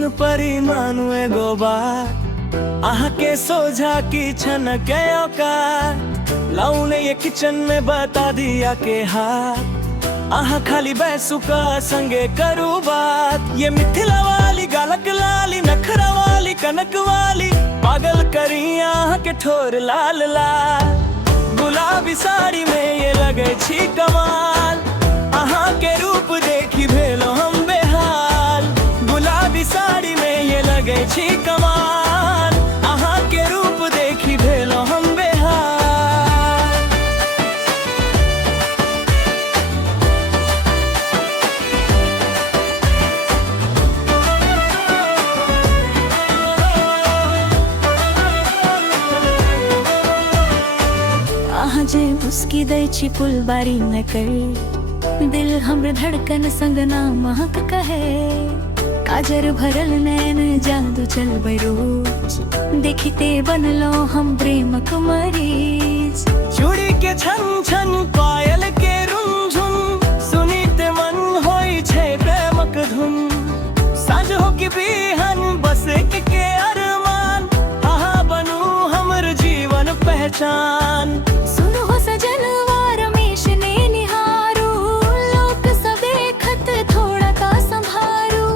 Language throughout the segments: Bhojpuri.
हुस्न परी मानु एगो बात आहा के सोझा की छनके औकात लाऊं ने ये किचन में बता दिया के हाथ आहा खाली बैसुका संगे करू बात। ये मिथिला वाली गालक लाली नखरा वाली कनक वाली पागल करी आहा के ठोर लाल लाल। गुलाबी साड़ी में ये लगे छी कमाल आहा के रूप देखी भेलो हम बेहाल। गुलाबी साड़ी में ये लगे छी कमाल आहा के रूप देखी भेलो हम बेहाल। आहा जे मुस्की दै छी फुलबारी में कर दिल हमर धड़कन संग ना महक कहे। काजर भरल नैन जादू चल रोज देखते बनलो हम प्रेम कुमारीज। चूड़ी के छन छन पायल के रुंझुन सुनीते मन होई छे प्रेमक धुन। साँझ हो की बिहन बस के अरमान आहा बनू हमर जीवन पहचान। सुनो हो सजनवा रमेश ने निहारू लोक सब देखत थोड़ा का संभारू।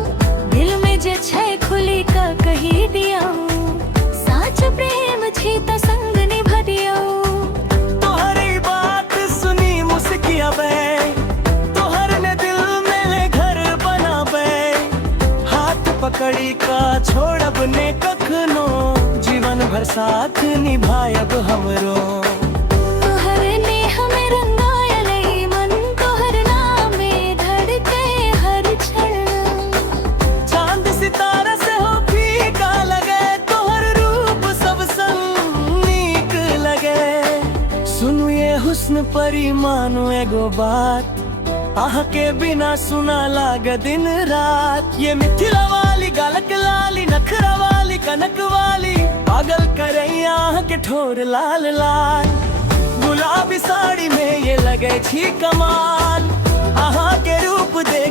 दिल में जे छै खुली का कही दियाऊं साच प्रेम छी त संग निभा दियाऊं। तोहरी बात सुनी मुस्किया बे तोहर ने दिल में ले घर बनाबे। हाथ पकड़ी का छोड़ब ने कखनो जीवन भर साथ निभायब हमरो। तोहर ने हमें रंगायल ई मन तोहर नामे धड़के हर क्षण। चांद सितारा से हो फीका लगे तोहर रूप सब संग नीक लगे। सुनु ये हुस्न परी मानु एगो बात आहा के बिना सुना लागे दिन रात। ये मिथिला वाली गालक लाली नखरा वाली कनक वाली पागल करे आहा के ठोर लाल लाल। गुलाबी साड़ी में ये लगे छी कमाल आहा के रूप दे